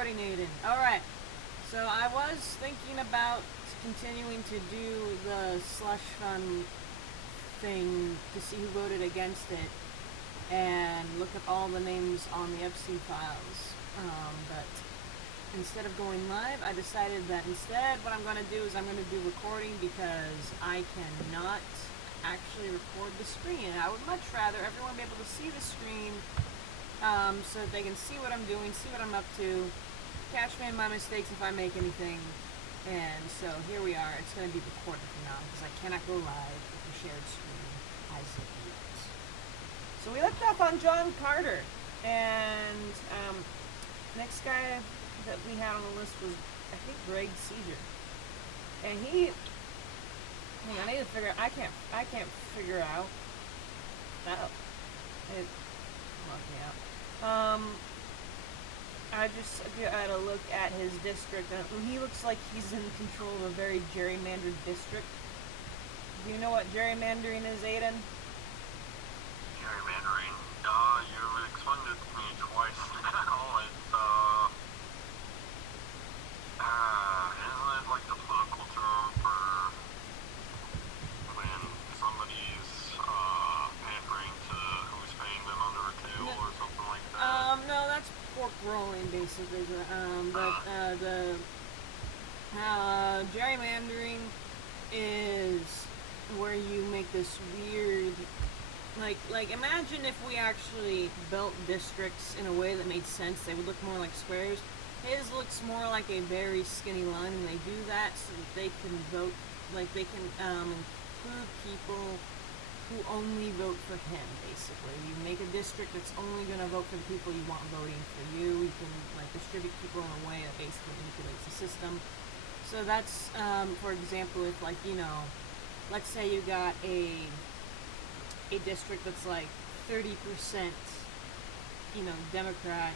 coordinating. Alright. So I was thinking about continuing to do the slush fund thing to see who voted against it and look up all the names on the Epstein files. But instead of going live, I decided that instead what I'm going to do is I'm going to do recording because I cannot actually record the screen. I would much rather everyone be able to see the screen so that they can see what I'm doing, see what I'm up to, catch me in my mistakes if I make anything. And so here we are. It's going to be recorded for now because I cannot go live with a shared screen as of yet. So we left off on John Carter, and next guy that we had on the list was, I think, Cesar. And he, hang on, I need to figure. I can't figure out. It locked me out. I just had a look at his district, and he looks like he's in control of a very gerrymandered district. Do you know what gerrymandering is, Aiden? Gerrymandering? You explained it to me twice now. Isn't it like the political term for when somebody's pandering to who's paying them under a tail or something like that? No, that's pork rolling, basically. Gerrymandering is where you make this weird, like imagine if we actually built districts in a way that made sense. They would look more like squares. His looks more like a very skinny line, and they do that so that they can vote, like they can include people who only vote for him, basically. You make a district that's only going to vote for the people you want voting for you. You can like distribute people in a way that basically manipulates the system. So that's, for example, if like, you know, let's say you got a district that's like 30%, you know, Democrat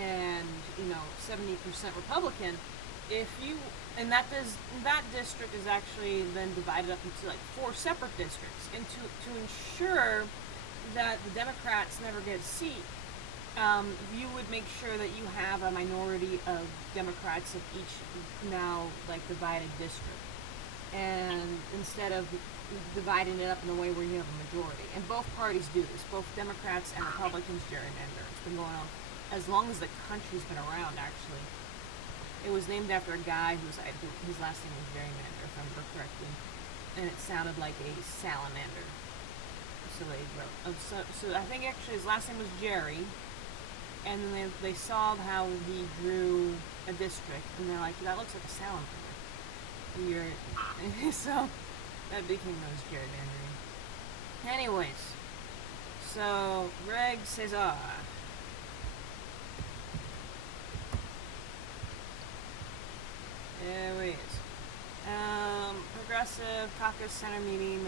and, you know, 70% Republican. If you, and that district is actually then divided up into like 4 separate districts, and to ensure that the Democrats never get a seat, you would make sure that you have a minority of Democrats of each now like divided district, and instead of dividing it up in a way where you have a majority. And both parties do this. Both Democrats and Republicans gerrymander. It's been going on as long as the country's been around, actually. It was named after a guy his last name was Gerrymander, if I remember correctly, and it sounded like a salamander. So they wrote. So I think actually his last name was Jerry, and then they saw how he drew a district, and they're like, that looks like a salamander. So that became known as gerrymandering. Anyways, so Cesar. There he is. Progressive Caucus Center meeting,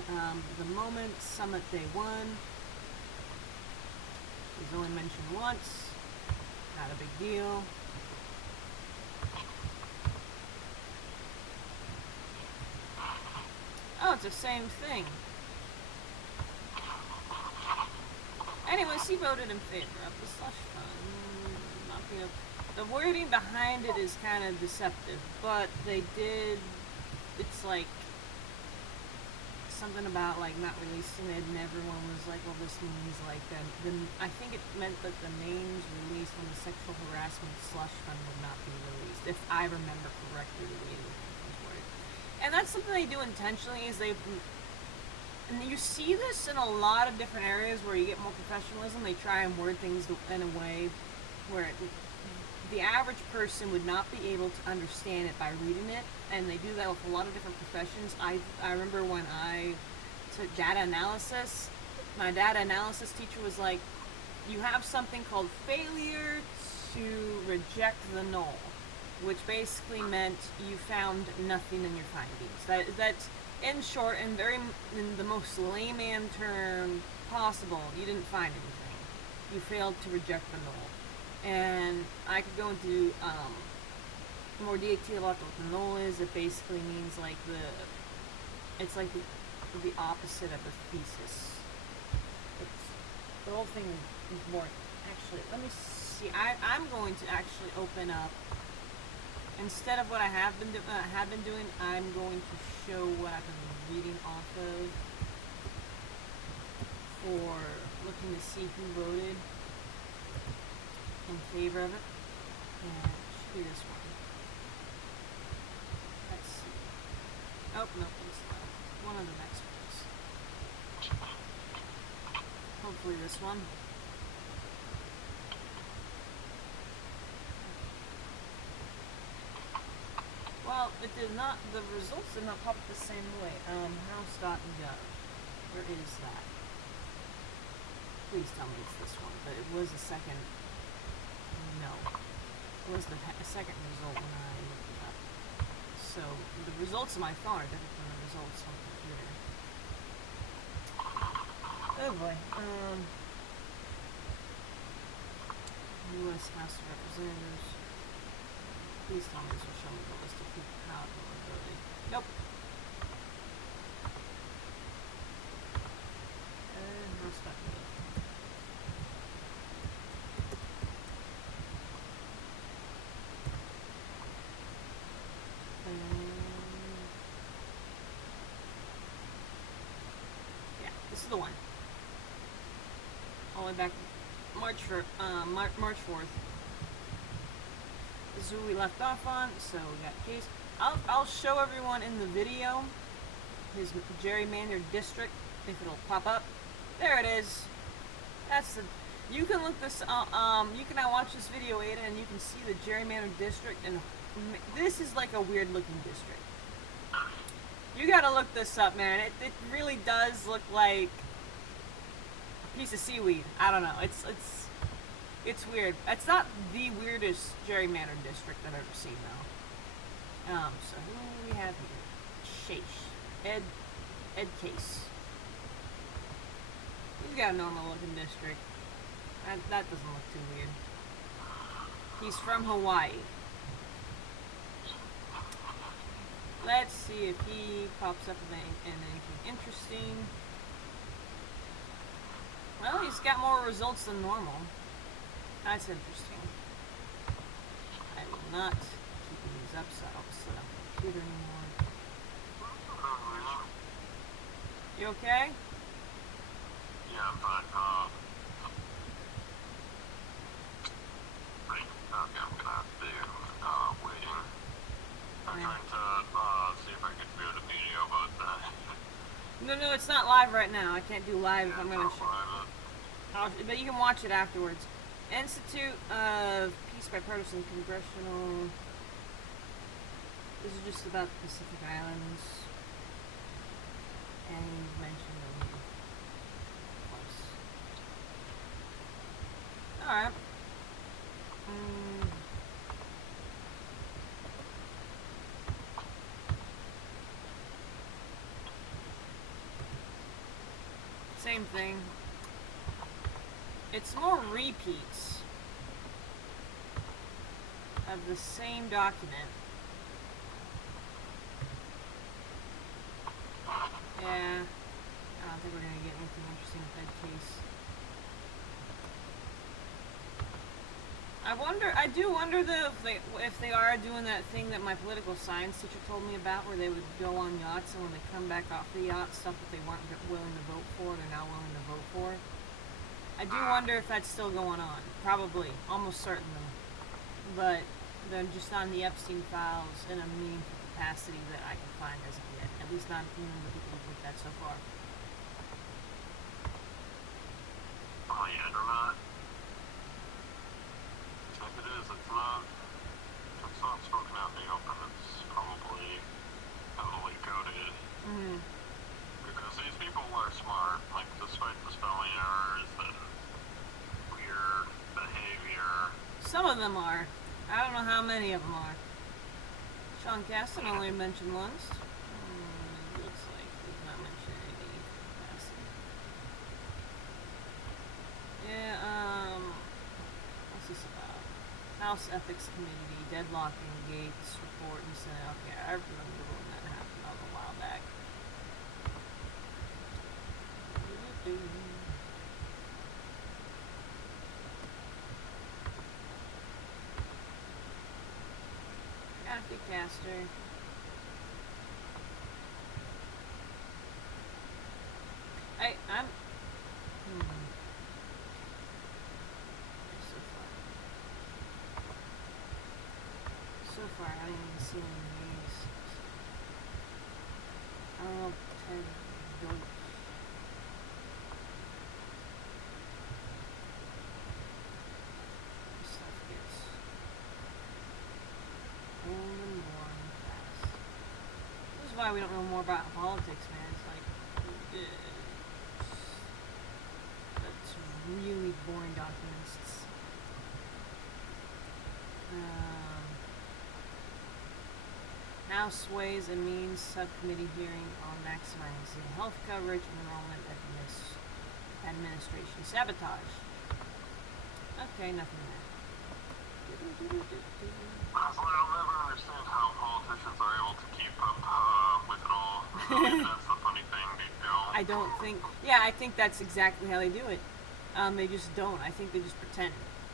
the moment, Summit Day 1. He's only mentioned once. Not a big deal. Oh, it's the same thing. Anyways, he voted in favor of the slush fund. The wording behind it is kind of deceptive, but they did, it's like something about like not releasing it, and everyone was like, well, this means like then I think it meant that the names released on the sexual harassment slush fund would not be released, if I remember correctly the way it was worded. And that's something they do intentionally, is and you see this in a lot of different areas where you get more professionalism. They try and word things in a way where the average person would not be able to understand it by reading it, and they do that with a lot of different professions. I remember when I took data analysis, my data analysis teacher was like, you have something called failure to reject the null, which basically meant you found nothing in your findings. That's in short, and in the most layman term possible, you didn't find anything. You failed to reject the null. And I could go into more detail about what the null is. It basically means like it's like the opposite of a thesis. The whole thing is more. Actually, let me see, I'm going to actually open up, instead of what I have been doing, I'm going to show what I've been reading off of for looking to see who voted in favor of it. And it should be this one. Let's see. Oh, no, it's not. One of the next ones. Hopefully this one. Well, it did not, the results did not pop up the same way. House.gov. Where is that? Please tell me it's this one. But it was a second, no. It was the second result when I looked it up. So, the results on my phone are different from the results on the computer. Oh boy. U.S. House of Representatives. Please tell me this will show me the list of people how everyone voted. Nope. And House.gov. Yeah, this is the one. All the way back March 4th. This is who we left off on, so we got case. I'll show everyone in the video his gerrymandered district, if it'll pop up. There it is. That's the, you can look this, you can now watch this video, Ada, and you can see the gerrymandered district, and this is like a weird looking district. You gotta look this up, man. It really does look like a piece of seaweed. I don't know. It's weird. It's not the weirdest gerrymandered district I've ever seen, though. So who do we have here? Ed Case. He's got a normal looking district. That doesn't look too weird. He's from Hawaii. Let's see if he pops up in anything interesting. Well, he's got more results than normal. That's interesting. I will not keep these up so I don't sit on the computer anymore. You okay? Yeah, but, I'm gonna have to do, waiting. I'm trying to, see if I can view the video, but, No, it's not live right now. I can't do live. yeah, I'm gonna show. But you can watch it afterwards. Institute of Peace Bipartisan Congressional. This is just about the Pacific Islands. And he's mentioned them twice. Alright. Same thing. It's more repeats of the same document. Yeah, I don't think we're gonna get anything interesting with that case. I do wonder though if they are doing that thing that my political science teacher told me about, where they would go on yachts and when they come back off the yacht, stuff that they weren't willing to vote for, they're now willing to vote for. I do wonder if that's still going on. Probably, almost certainly. But they're just on the Epstein files in a meaningful capacity that I can find as of yet. At least not even the people who've looked at so far. oh, yeah, they're not. If it is, it's not spoken out in the open. It's probably heavily coded. Mm-hmm. Because these people are smart, like, despite the spelling errors and weird behavior. Some of them are. I don't know how many of them are. Sean Caston only mentioned once. Looks like he's not mentioned anything capacity. Yeah, what's this about? House Ethics Committee, deadlocking gates, report and Senate. Okay, I remember when that happened. That was a while back. Matthew Castor. I'm. So far, I haven't even seen any names. I don't know if Ted Deutsch. This stuff gets old and boring fast. This is why we don't know more about politics, man. It's like, that's really boring documents. House Ways and Means Subcommittee hearing on maximizing health coverage, enrollment, administration sabotage. Okay, nothing there. Honestly, I'll never understand how politicians are able to keep up with it all. That's the funny thing. They don't. I don't think. Yeah, I think that's exactly how they do it. They just don't. I think they just pretend.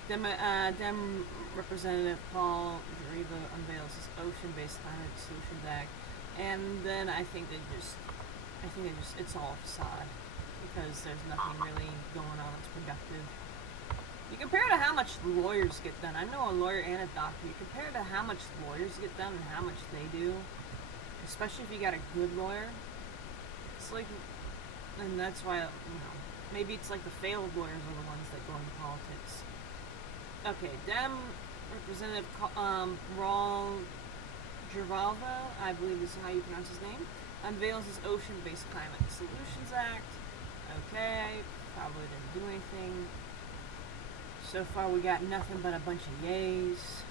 Dem Representative Paul Deriva unveils his ocean-based climate solutions act, and then I think it's all facade because there's nothing really going on that's productive. You compare to how much lawyers get done. I know a lawyer and a doctor. You compare to how much lawyers get done and how much they do, especially if you got a good lawyer. It's like, and that's why, maybe it's like the failed lawyers are the ones that go into politics. Okay, Dem Representative Raul Gervalva, I believe is how you pronounce his name, unveils his Ocean-Based Climate Solutions Act. Okay, probably didn't do anything. So far we got nothing but a bunch of yays.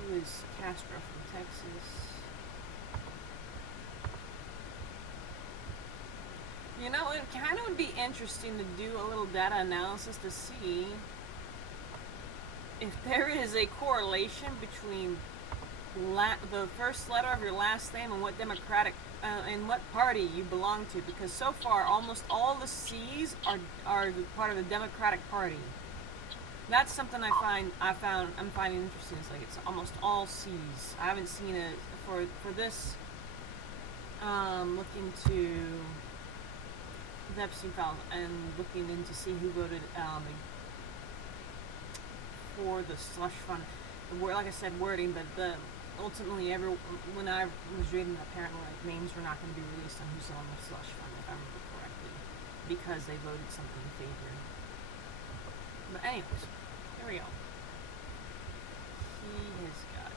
Who is Castro from Texas? It kind of would be interesting to do a little data analysis to see if there is a correlation between the first letter of your last name and what Democratic and what party you belong to, because so far almost all the C's are part of the Democratic Party. That's something I'm finding interesting. It's like it's almost all C's. I haven't seen it for this. Looking to the Epstein files and looking in to see who voted for the slush fund. Like I said, wording, but ultimately, when I was reading, apparently, names were not going to be released on who's on the slush fund, if I remember correctly, because they voted something in favor. But anyways, here we go. He has got.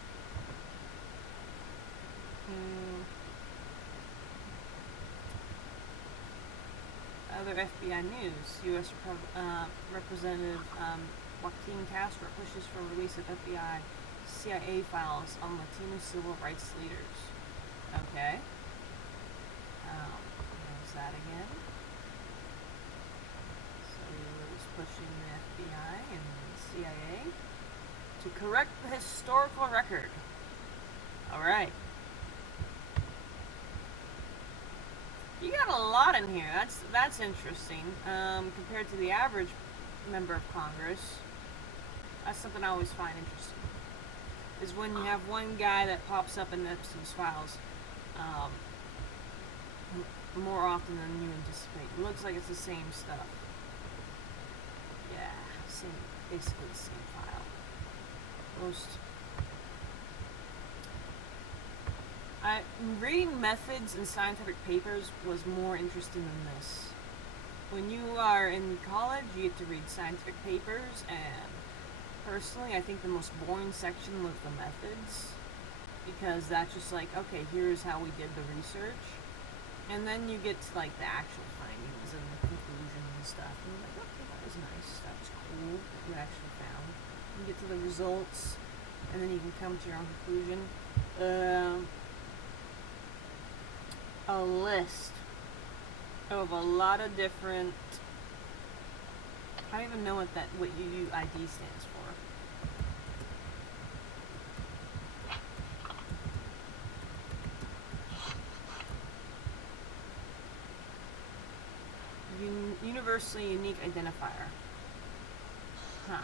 Other FBI news: U.S. Representative Joaquin Castro pushes for release of FBI CIA files on Latino civil rights leaders. Okay. There's that again. So he was pushing the FBI and the CIA to correct the historical record. Alright. You got a lot in here. That's interesting. Compared to the average member of Congress. That's something I always find interesting. Is when you have one guy that pops up in Epstein's files more often than you anticipate. It looks like it's the same stuff. Yeah, basically the same file. Reading methods and scientific papers was more interesting than this. When you are in college, you get to read scientific papers, and personally, I think the most boring section was the methods, because that's just like, okay, here's how we did the research, and then you get to like the actual findings and the conclusion and stuff, and you're like, okay, that was nice, that was cool, what you actually found. You get to the results, and then you can come to your own conclusion. A list of a lot of different. I don't even know what UUID stands for. Universally unique identifier. Huh.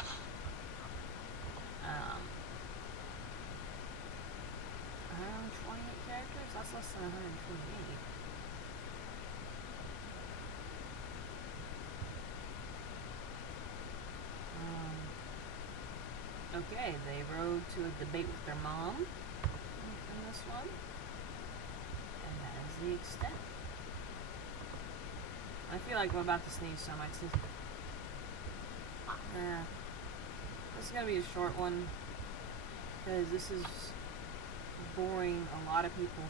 That's less than 128. Okay, they rode to a debate with their mom in this one. And that is the extent. I feel like I'm about to sneeze, so I might sneeze. Yeah. This is gonna be a short one. Because this is boring a lot of people.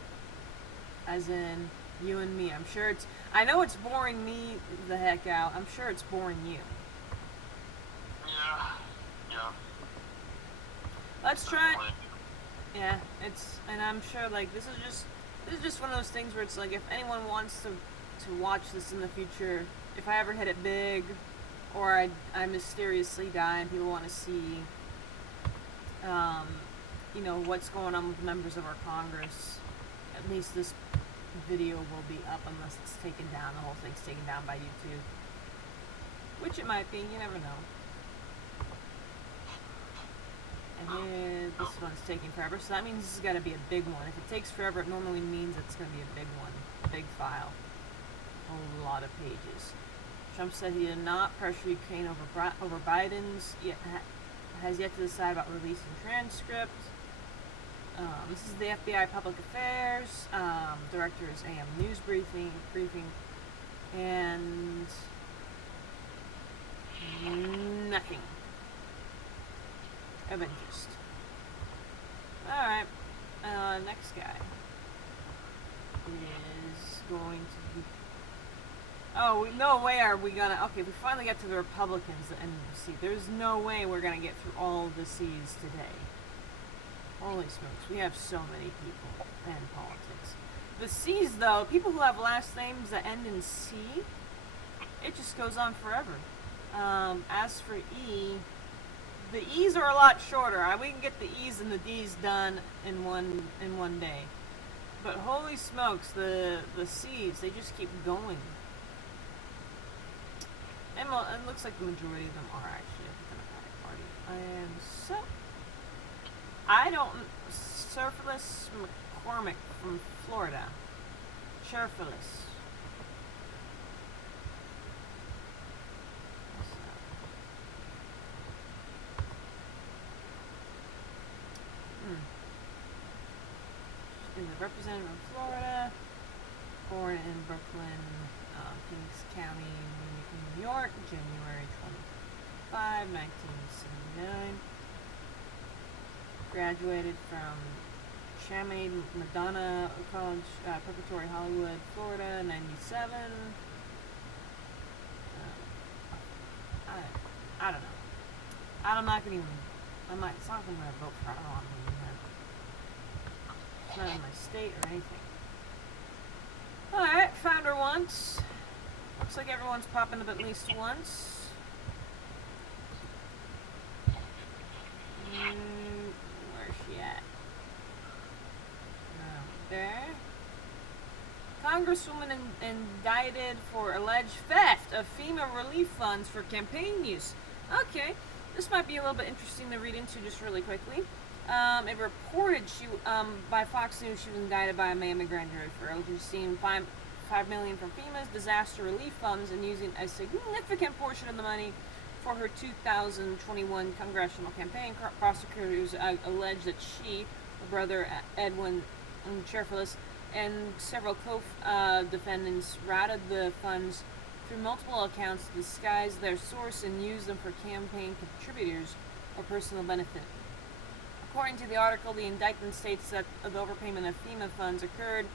As in, you and me. I'm sure it's... I know it's boring me the heck out. I'm sure it's boring you. Yeah. Let's try... Yeah, it's... And I'm sure, like, this is just one of those things where it's like, if anyone wants to watch this in the future, if I ever hit it big, or I mysteriously die and people want to see, you know, what's going on with members of our Congress, at least this video will be up unless it's taken down. The whole thing's taken down by YouTube. Which it might be, you never know. And here, this one's taking forever, so that means this has got to be a big one. If it takes forever, it normally means it's going to be a big one. A big file. A lot of pages. Trump said he did not pressure Ukraine over Biden's, yet has yet to decide about releasing transcript. This is the FBI Public Affairs. Director is AM News briefing, and nothing of interest. Alright, next guy is going to be... Oh, no way are we gonna... Okay, we finally get to the Republicans, the end of the C. There's no way we're gonna get through all of the C's today. Holy smokes, we have so many people and politics. The C's, though, people who have last names that end in C, it just goes on forever. As for E, the E's are a lot shorter. We can get the E's and the D's done in one day. But holy smokes, the C's, they just keep going. And it looks like the majority of them are actually at the Democratic Party. And so, I don't... Cherfilus-McCormick from Florida. Cherfilus. Is a representative of Florida, born in Brooklyn, Kings County, New York, January 25, 1979. Graduated from Chaminade Madonna College, Preparatory Hollywood, Florida, 97. I don't know. I'm not gonna even. It's not gonna vote for. I don't want to even. It's not in my state or anything. Alright, found her once. Looks like everyone's popping up at least once. Where's she at? There. Congresswoman indicted for alleged theft of FEMA relief funds for campaign use. Okay, this might be a little bit interesting to read into just really quickly. It reported by Fox News she was indicted by a Miami grand jury for allegedly receiving $5 million from FEMA's disaster relief funds and using a significant portion of the money for her 2021 congressional campaign. Prosecutors alleged that she, her brother Edwin Cherfilus, and several co-defendants routed the funds through multiple accounts to disguise their source and use them for campaign contributors or personal benefit. According to the article, the indictment states that the overpayment of FEMA funds occurred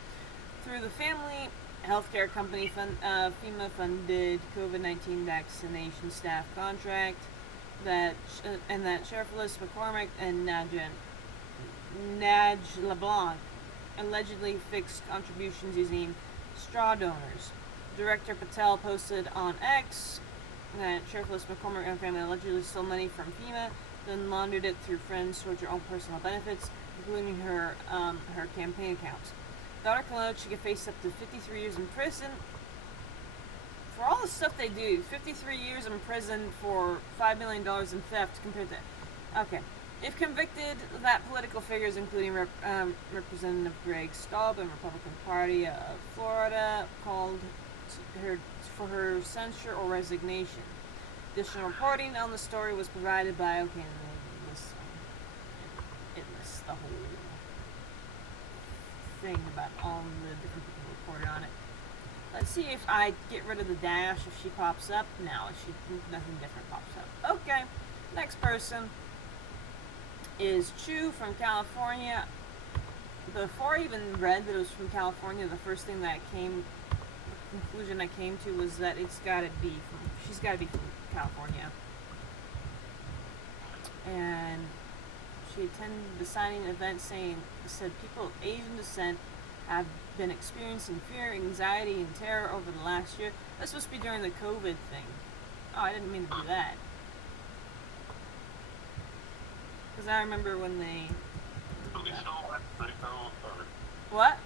through the family healthcare company FEMA-funded COVID-19 vaccination staff contract, that Cherfilus-McCormick and Naj LeBlanc allegedly fixed contributions using straw donors. Director Patel posted on X that Cherfilus-McCormick and her family allegedly stole money from FEMA, then laundered it through friends towards her own personal benefits, including her campaign accounts. The article notes she could face up to 53 years in prison for all the stuff they do. 53 years in prison for $5 million in theft compared to... Okay. If convicted, that political figures, including Representative Greg Staub and Republican Party of Florida, called her for her censure or resignation. Additional reporting on the story was provided by it lists the whole thing about all the different people who reported on it. Let's see if I get rid of the dash, if she pops up. No, nothing different pops up. Okay, next person is Chu from California. Before I even read that it was from California, the first thing the conclusion I came to was that she's got to be from California. And she attended the signing event said people of Asian descent have been experiencing fear, anxiety, and terror over the last year. That's supposed to be during the COVID thing. Oh, I didn't mean to do that. Because I remember when they... What?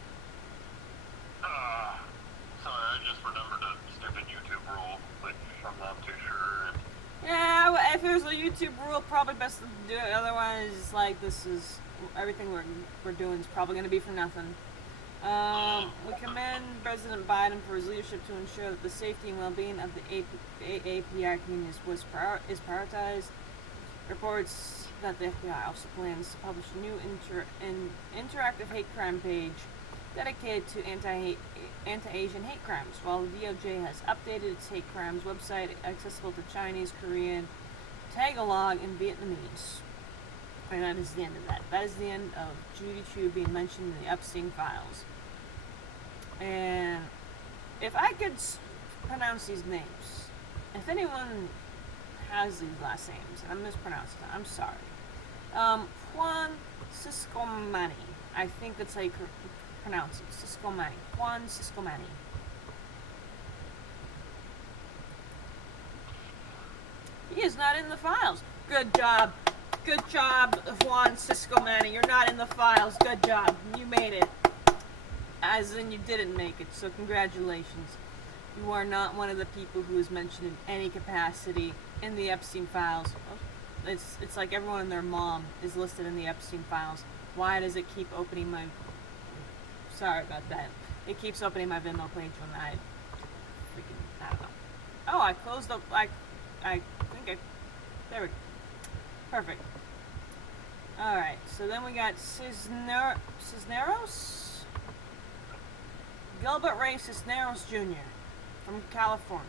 Sorry, I just remembered a stupid YouTube rule, which I'm not too sure. Yeah, if there's a YouTube rule, probably best to do it. Otherwise, like, this is... everything we're doing is probably going to be for nothing. We commend President Biden for his leadership to ensure that the safety and well-being of the AAPI community is prioritized. Reports that the FBI also plans to publish a new interactive hate crime page dedicated to anti-Asian hate crimes, while the DOJ has updated its hate crimes website accessible to Chinese, Korean, Tagalog, and Vietnamese. And that is the end of that. That is the end of Judy Chu being mentioned in the Epstein files. And if I could pronounce these names, if anyone has these last names, and I'm mispronouncing them, I'm sorry. Juan Ciscomani. I think that's how you pronounce it. Ciscomani. Juan Ciscomani. He is not in the files. Good job. Good job, Juan Ciscomani. You're not in the files. Good job. You made it. As in, you didn't make it, so congratulations. You are not one of the people who is mentioned in any capacity in the Epstein files. It's like everyone and their mom is listed in the Epstein files. Why does it keep opening my... Sorry about that. It keeps opening my Venmo page when I don't know. Oh, I closed up... I think I... There we go. Perfect. Alright, so then we got Cisneros? Gilbert Ray Cisneros Jr. from California.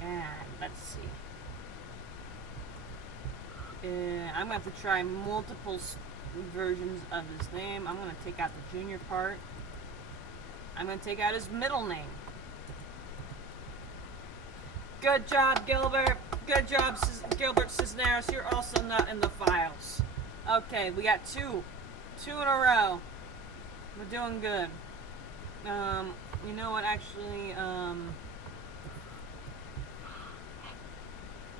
And let's see. I'm going to have to try multiple versions of his name. I'm going to take out the junior part. I'm going to take out his middle name. Good job, Gilbert. Good job, Gilbert Cisneros. You're also not in the files. Okay, we got two. Two in a row. We're doing good. You know what, actually,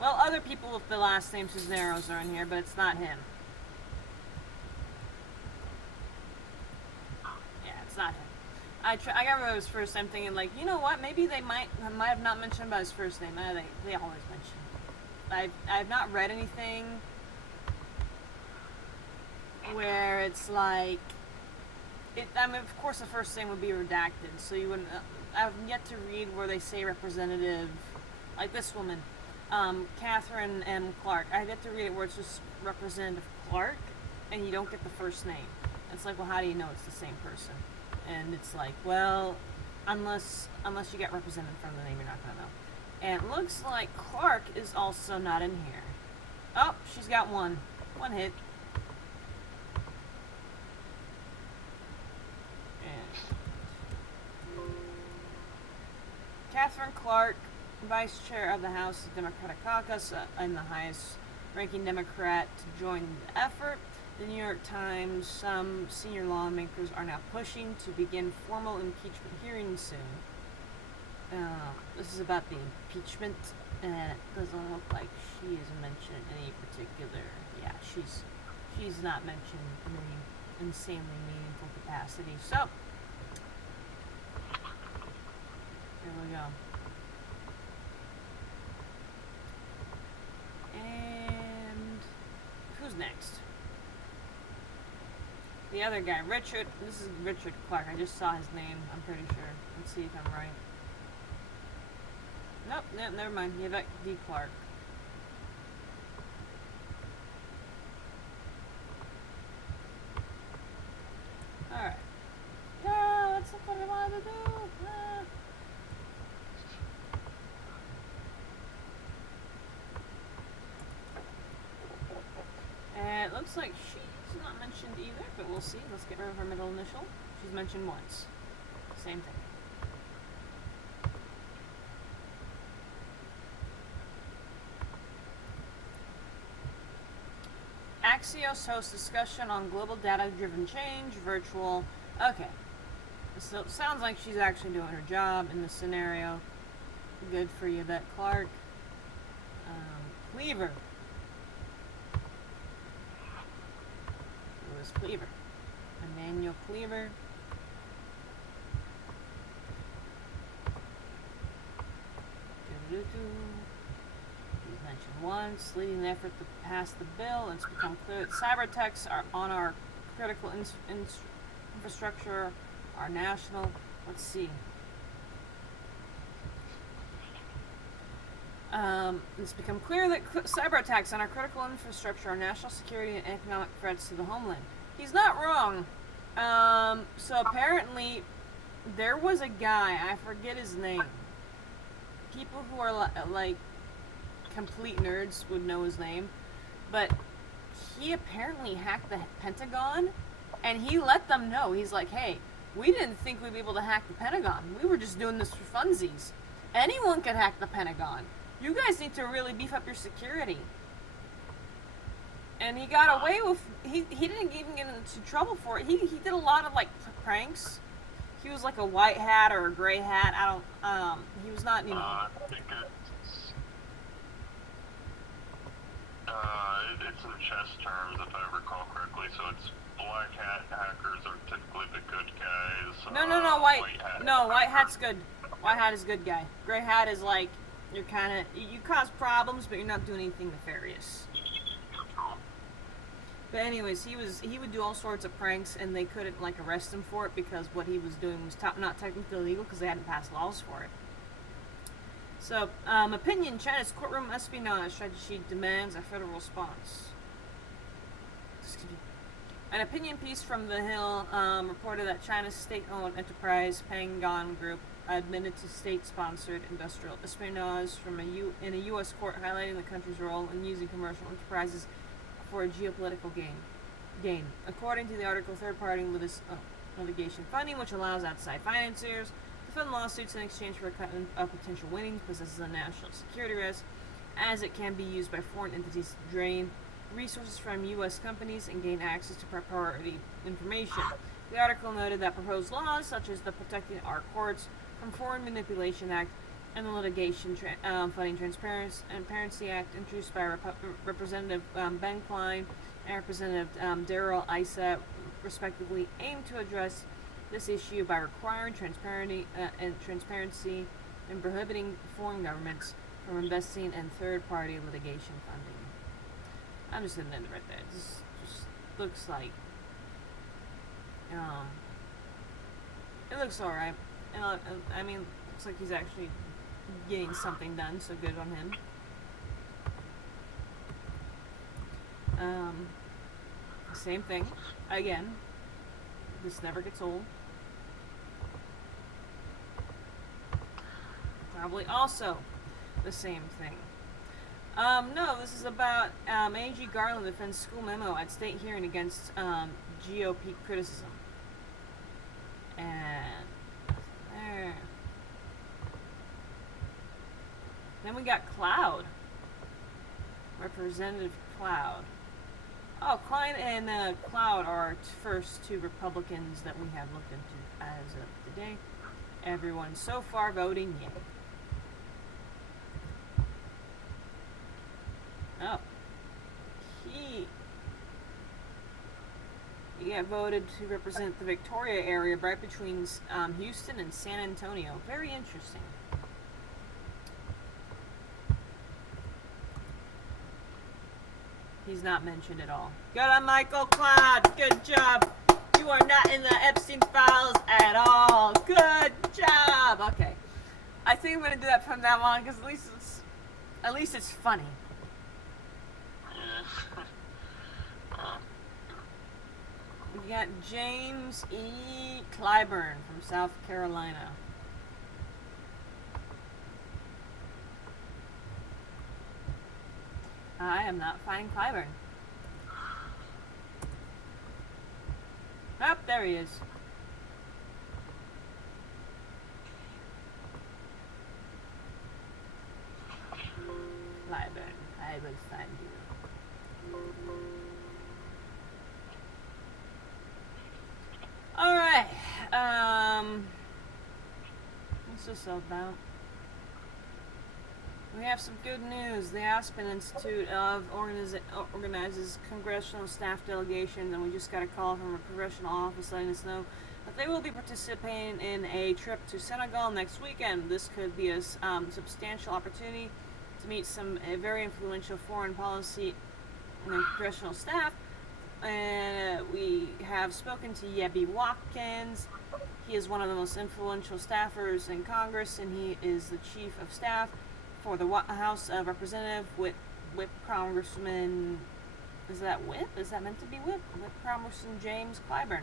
well, other people with the last name Cisneros are in here, but it's not him. Yeah, it's not him. I got rid of his first name thinking, like, you know what, maybe they might have not mentioned about his first name. They always mention. I've not read anything where it's like, I mean, of course the first name would be redacted, so you wouldn't, I've yet to read where they say representative, like this woman, Katherine Clark. I've yet to read it where it's just Representative Clark, and you don't get the first name. It's like, well, how do you know it's the same person? And it's like, well, unless you get represented from the name, you're not gonna know. And it looks like Clark is also not in here. Oh, she's got one hit. Katherine Clark, Vice Chair of the House Democratic Caucus, and the highest-ranking Democrat to join the effort. The New York Times, some senior lawmakers are now pushing to begin formal impeachment hearings soon. This is about the impeachment, and it doesn't look like she is mentioned in any particular... Yeah, she's not mentioned in any insanely meaningful capacity. So, here we go. next? The other guy, Richard. This is Richard Clark. I just saw his name. I'm pretty sure. Let's see if I'm right. Nope, never mind. Yvette Clarke. Alright. Yeah, that's what I wanted to do. It looks like she's not mentioned either, but we'll see. Let's get rid of her middle initial. She's mentioned once. Same thing. Axios hosts discussion on global data-driven change, virtual. Okay. So it sounds like she's actually doing her job in this scenario. Good for Yvette Clarke. Cleaver. Who is Cleaver? Emanuel Cleaver. He's mentioned once, leading the effort to pass the bill. It's become clear that cyber attacks are on our critical infrastructure, our national. Let's see. It's become clear that cyber attacks on our critical infrastructure are national security and economic threats to the homeland. He's not wrong. So apparently, there was a guy, I forget his name. People who are like complete nerds would know his name, but he apparently hacked the Pentagon, and he let them know. He's like, hey, we didn't think we'd be able to hack the Pentagon. We were just doing this for funsies. Anyone could hack the Pentagon. You guys need to really beef up your security. And he got away with, he didn't even get into trouble for it. He did a lot of like pranks. He was like a white hat or a gray hat. He was not, you know. I think it's in chess terms, if I recall correctly. So it's black hat hackers are typically the good guys. White hat's good. White hat is good guy. Gray hat is like, you're kind of, you cause problems, but you're not doing anything nefarious. But anyways, he would do all sorts of pranks, and they couldn't like arrest him for it because what he was doing was not technically illegal because they hadn't passed laws for it. So, opinion: China's courtroom espionage strategy demands a federal response. An opinion piece from The Hill reported that China's state-owned enterprise Pangon Group admitted to state-sponsored industrial espionage in a U.S. court, highlighting the country's role in using commercial enterprises for a geopolitical gain. According to the article, third-party litigation funding, which allows outside financiers to fund lawsuits in exchange for a cut of potential winnings, possesses a national security risk, as it can be used by foreign entities to drain resources from U.S. companies and gain access to priority information. The article noted that proposed laws, such as the Protecting Our Courts from Foreign Manipulation Act and the Litigation Funding Transparency Act, introduced by Representative Ben Cline and Representative Darrell Issa, respectively, aim to address this issue by requiring transparency and prohibiting foreign governments from investing in third-party litigation funding. I'm just going to end it right there. This just looks like, it looks alright. I mean, looks like he's actually getting something done, so good on him. Same thing. Again, this never gets old. Probably also the same thing. No, this is about A.G. Garland defends school memo at state hearing against GOP criticism. And there. Then we got Cloud. Representative Cloud. Oh, Cline and Cloud are our first two Republicans that we have looked into as of today. Everyone so far voting yay. Oh. He got voted to represent the Victoria area right between Houston and San Antonio. Very interesting. He's not mentioned at all. Good on Michael Cloud. Good job. You are not in the Epstein files at all. Good job. Okay. I think I'm gonna do that from now on because at least it's funny. Yeah. We got James E. Clyburn from South Carolina. I am not finding Clyburn. Oh, there he is. Clyburn, I will find you. Alright, what's this all about? We have some good news. The Aspen Institute organizes congressional staff delegations, and we just got a call from a congressional office letting us know that they will be participating in a trip to Senegal next weekend. This could be a substantial opportunity to meet some very influential foreign policy and congressional staff. And we have spoken to Yvette Watkins. He is one of the most influential staffers in Congress, and he is the chief of staff for the House of Representative Whip Congressman. Is that Whip? Is that meant to be Whip? Whip Congressman James Clyburn.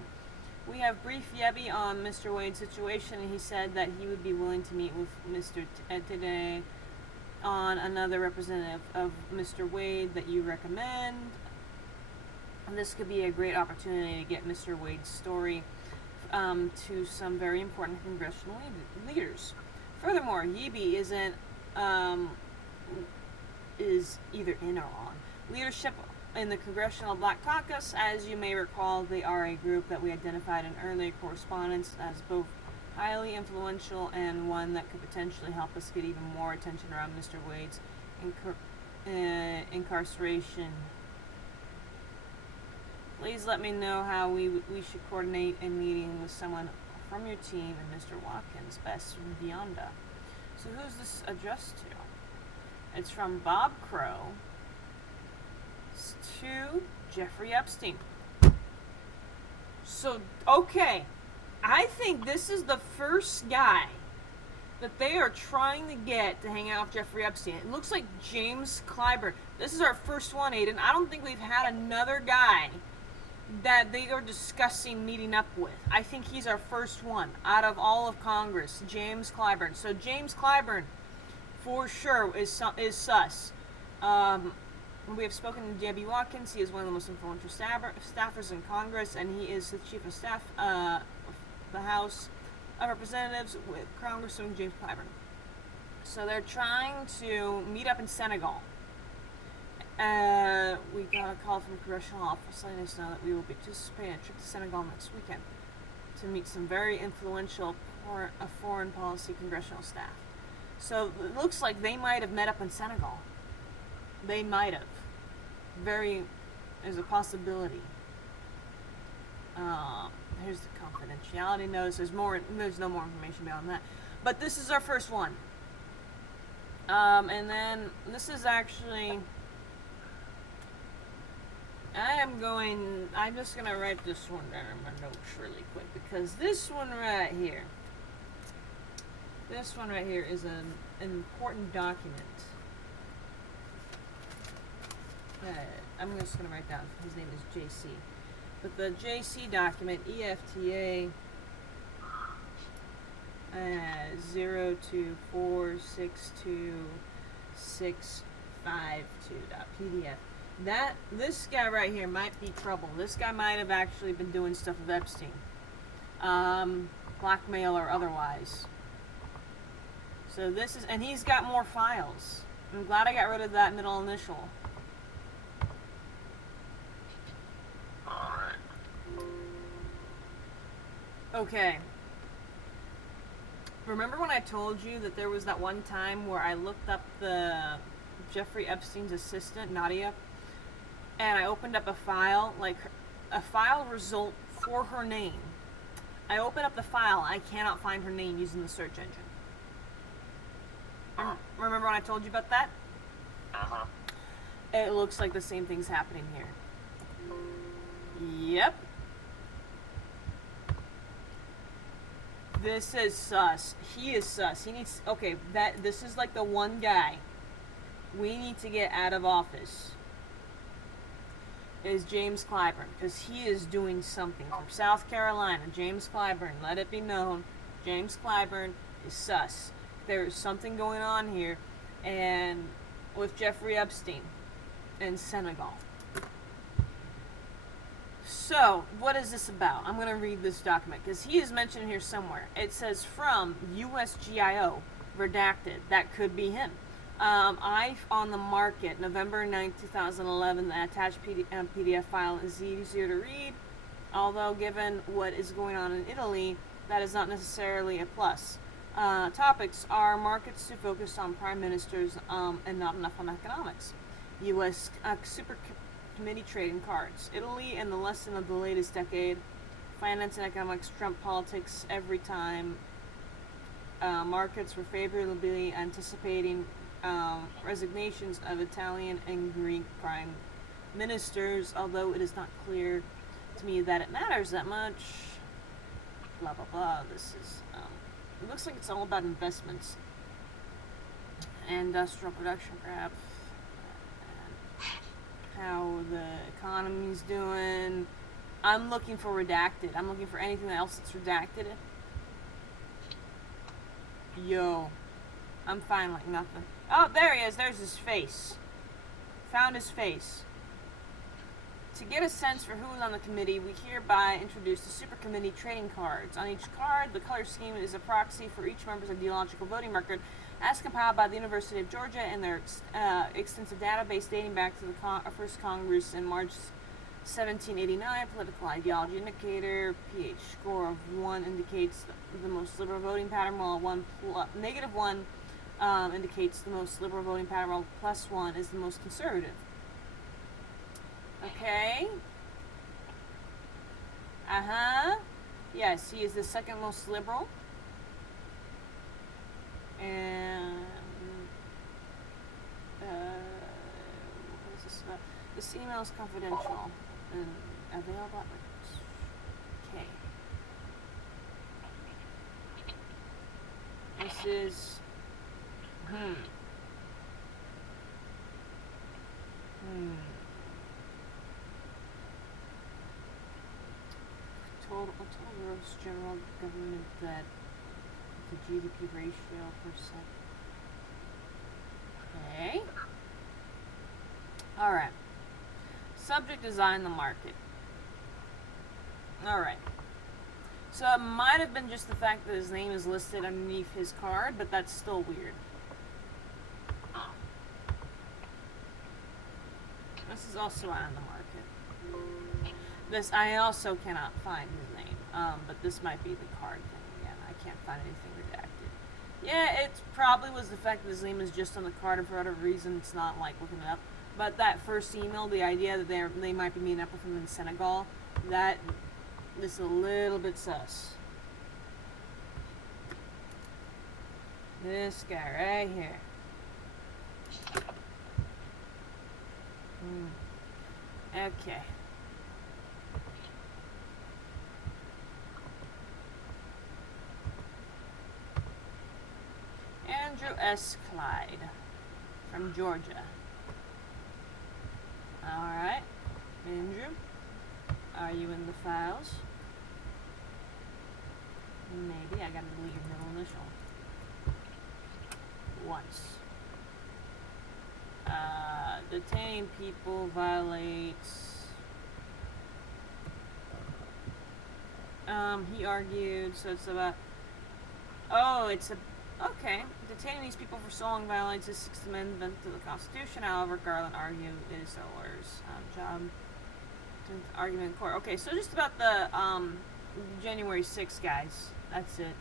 We have briefed Yebby on Mr. Wade's situation, and he said that he would be willing to meet with Mr. Today on another representative of Mr. Wade that you recommend. And this could be a great opportunity to get Mr. Wade's story to some very important congressional leaders. Furthermore, Yebby is either in or on leadership in the Congressional Black Caucus. As you may recall, they are a group that we identified in early correspondence as both highly influential and one that could potentially help us get even more attention around Mr. Wade's incarceration. Please let me know how we should coordinate a meeting with someone from your team and Mr. Watkins, best from Beyonda. So who's this addressed to? It's from Bob Crow to Jeffrey Epstein. So, okay. I think this is the first guy that they are trying to get to hang out with Jeffrey Epstein. It looks like James Clyburn. This is our first one, Aiden. I don't think we've had another guy that they are discussing meeting up with. I think he's our first one out of all of Congress, James Clyburn. So James Clyburn, for sure, is sus. We have spoken to Yebby Watkins. He is one of the most influential staffers in Congress, and he is the chief of staff of the House of Representatives with Congressman James Clyburn. So they're trying to meet up in Senegal. We got a call from the congressional office letting us know that we will be participating in a trip to Senegal next weekend to meet some very influential foreign policy congressional staff. So it looks like they might have met up in Senegal. They might have. There's a possibility. Here's the confidentiality notice. There's no more information beyond that. But this is our first one. And then this is actually, I'm just going to write this one down in my notes really quick, because this one right here is an important document. I'm just going to write down, his name is JC. But the JC document, EFTA 0246265.pdf. This guy right here might be trouble. This guy might have actually been doing stuff with Epstein, blackmail or otherwise. So this is, and he's got more files. I'm glad I got rid of that middle initial. Alright. Okay. Remember when I told you that there was that one time where I looked up the Jeffrey Epstein's assistant, Nadia, and I opened up a file, like a file result for her name. I open up the file, I cannot find her name using the search engine. Remember when I told you about that? Uh-huh. It looks like the same thing's happening here. Yep. This is sus. He is sus. He needs... Okay, this is like the one guy we need to get out of office. Is James Clyburn. Because he is doing something. From South Carolina, James Clyburn. Let it be known. James Clyburn is sus. There's something going on here. And with Jeffrey Epstein in Senegal. So, what is this about? I'm going to read this document because he is mentioned here somewhere. It says from USGIO, redacted. That could be him. On the market, November 9, 2011. The attached PDF file is easier to read. Although, given what is going on in Italy, that is not necessarily a plus. Topics are markets to focus on prime ministers and not enough on economics. U.S. Super Committee trading cards. Italy and the lesson of the latest decade. Finance and economics trump politics every time. Markets were favorably anticipating resignations of Italian and Greek prime ministers, although it is not clear to me that it matters that much. Blah blah blah. This is it looks like it's all about investments. Industrial production graph. How the economy's doing. I'm looking for redacted. I'm looking for anything else that's redacted. Yo. I'm finding like nothing. Oh, there he is. There's his face. Found his face. To get a sense for who is on the committee, we hereby introduce the Super Committee trading cards. On each card, the color scheme is a proxy for each member's ideological voting record, as compiled by the University of Georgia and their extensive database dating back to the first Congress in March 1789. Political ideology indicator, pH score of 1 indicates the most liberal voting pattern, while negative 1 indicates the most liberal voting pattern, while +1 is the most conservative. Okay. Yes, he is the second most liberal. And what is this about? This email is confidential and available at records. Okay. This is total gross general government debt to GDP ratio percent. Okay. Alright. Subject design the market. Alright. So it might have been just the fact that his name is listed underneath his card, but that's still weird. This is also out on the market. This, I also cannot find his name, but this might be the card thing again. I can't find anything redacted. Yeah, it probably was the fact that his name is just on the card, and for whatever reason it's not like looking it up. But that first email, the idea that they might be meeting up with him in Senegal, that is a little bit sus. This guy right here. Okay. Andrew S. Clyde from Georgia. Alright. Andrew, are you in the files? Maybe. I gotta delete your middle initial. Once. Detaining people violates. He argued, so it's about. Oh, it's a. Okay. Detaining these people for so long violates the 6th Amendment to the Constitution. However, Garland argued it is their lawyer's job to argument in court. Okay, so just about the January 6th, guys. That's it.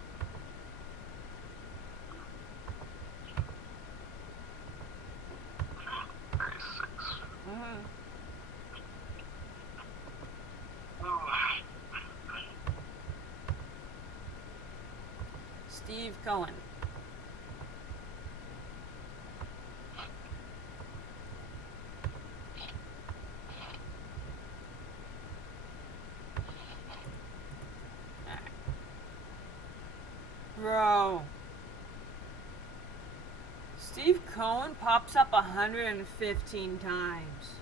Steve Cohen. Cohen pops up 115 times.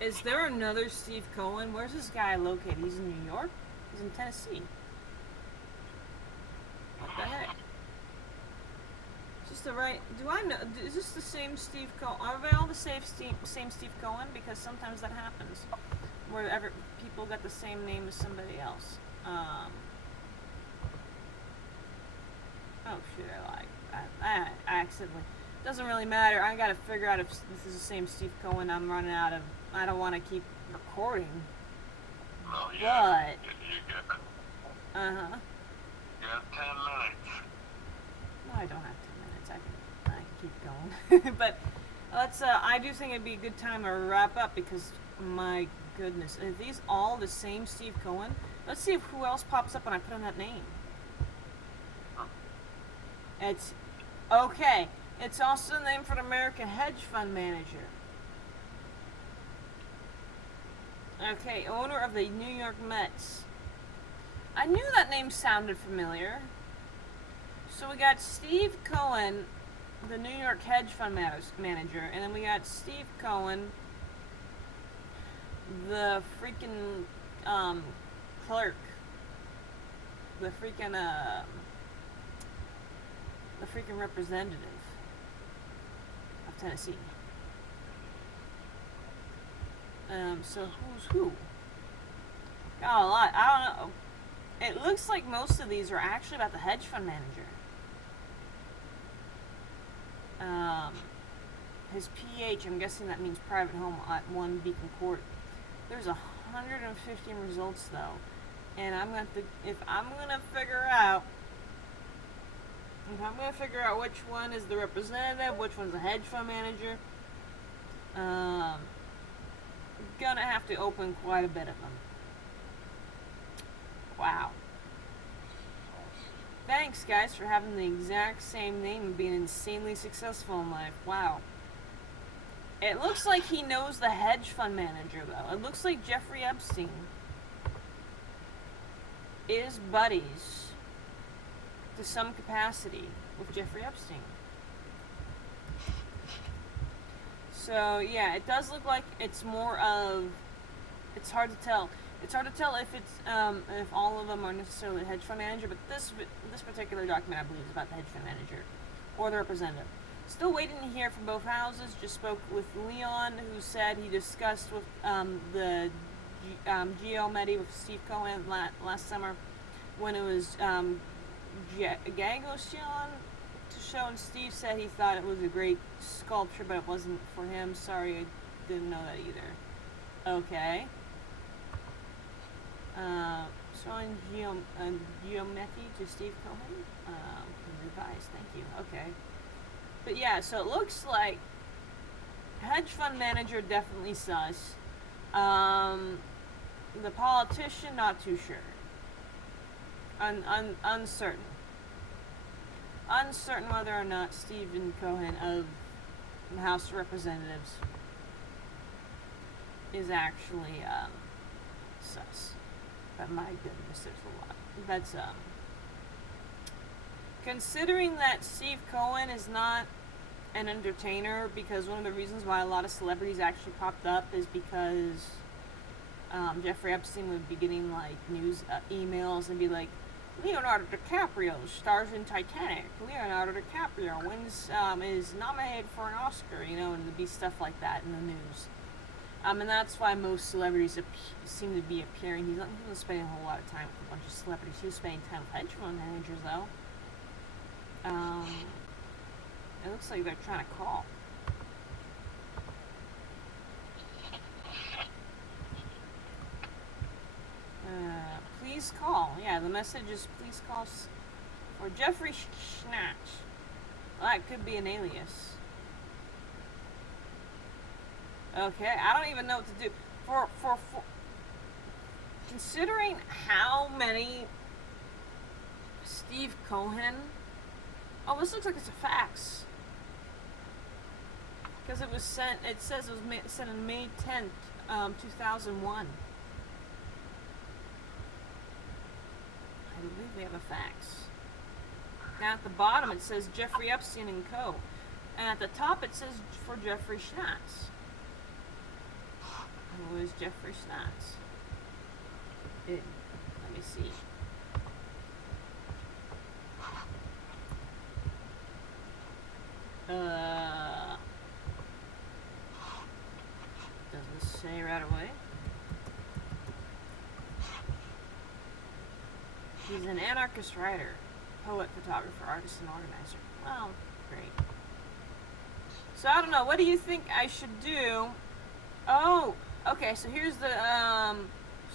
Is there another Steve Cohen? Where's this guy located? He's in New York? He's in Tennessee. What the heck? Is this the right... Do I know... Is this the same Steve Cohen? Are they all the same Steve Cohen? Because sometimes that happens. Where people got the same name as somebody else. Oh shit, I accidentally... Doesn't really matter. I gotta figure out if this is the same Steve Cohen. I'm running out of... I don't want to keep recording. Well, yeah. But... You get... Uh-huh. You have 10 minutes. No, I don't have 10 minutes. I can keep going. But let's... I do think it'd be a good time to wrap up because, my goodness. Are these all the same Steve Cohen? Let's see who else pops up when I put in that name. It's... Okay. It's also the name for an American hedge fund manager. Okay, owner of the New York Mets. I knew that name sounded familiar. So we got Steve Cohen, the New York hedge fund manager, and then we got Steve Cohen, the freaking clerk, the freaking representative of Tennessee. So who's who? Got a lot. I don't know. It looks like most of these are actually about the hedge fund manager. His PH, I'm guessing that means private home at 1 Beacon Court. There's 115 results though. And if I'm gonna figure out which one is the representative, which one's the hedge fund manager, gonna have to open quite a bit of them. Wow. Thanks guys for having the exact same name and being insanely successful in life. Wow. It looks like he knows the hedge fund manager though. It looks like Jeffrey Epstein is buddies to some capacity with Jeffrey Epstein. So yeah, it does look like it's more of... It's hard to tell. It's hard to tell if it's if all of them are necessarily the hedge fund manager, but this particular document I believe is about the hedge fund manager or the representative. Still waiting to hear from both houses. Just spoke with Leon, who said he discussed with the Geomedi with Steve Cohen last summer when it was Gagosian to show, and Steve said he thought it was a great sculpture, but it wasn't for him. Sorry, I didn't know that either. Okay. Showing Geometi to Steve Cohen. Revised, thank you. Okay. But yeah, so it looks like hedge fund manager definitely sus. The politician, not too sure. Uncertain. Uncertain whether or not Stephen Cohen of the House of Representatives is actually sus. But my goodness, there's a lot. That's considering that Steve Cohen is not an entertainer, because one of the reasons why a lot of celebrities actually popped up is because Jeffrey Epstein would be getting like news emails and be like, Leonardo DiCaprio stars in Titanic. Leonardo DiCaprio is nominated for an Oscar, you know, and there'd be stuff like that in the news. And that's why most celebrities seem to be appearing. He doesn't spend a whole lot of time with a bunch of celebrities. He was spending time with hedge fund managers, though. It looks like they're trying to call. Please call. Yeah, the message is please call for Jeffrey Schnatch. Well, that could be an alias. Okay, I don't even know what to do. For considering how many Steve Cohen... Oh, this looks like it's a fax. Because it was sent, it says it was sent on May 10th, 2001. I believe we have a fax. Now at the bottom it says Jeffrey Epstein and Co. And at the top it says for Jeffrey Schnatz. Who is Jeffrey Schnatz? Let me see. Doesn't say right away. He's an anarchist writer, poet, photographer, artist, and organizer. Well, great. So I don't know. What do you think I should do? Oh, okay. So here's the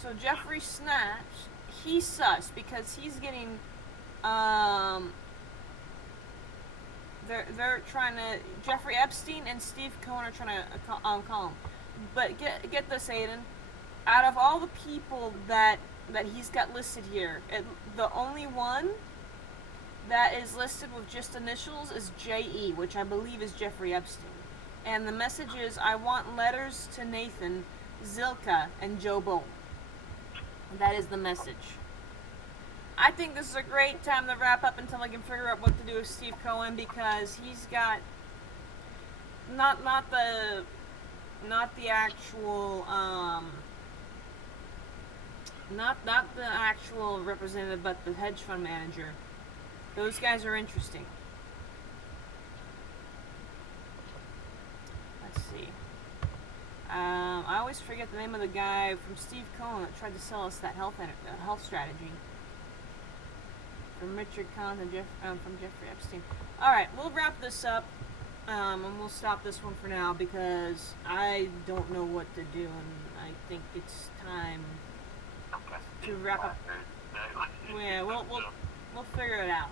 So Jeffrey Snatch, he's sus because he's getting They're trying to Jeffrey Epstein and Steve Cohen are trying to call him. But get this, Aiden. Out of all the people that he's got listed here, the only one that is listed with just initials is J.E., which I believe is Jeffrey Epstein. And the message is, I want letters to Nathan, Zilka, and Joe Bowl. That is the message. I think this is a great time to wrap up until I can figure out what to do with Steve Cohen, because he's got not the actual not the actual representative, but the hedge fund manager. Those guys are interesting. Let's see. I always forget the name of the guy from Steve Cohen that tried to sell us that health strategy. From Richard Kahn and from Jeffrey Epstein. All right, we'll wrap this up, and we'll stop this one for now because I don't know what to do, and I think it's time to wrap up. Yeah, we'll figure it out.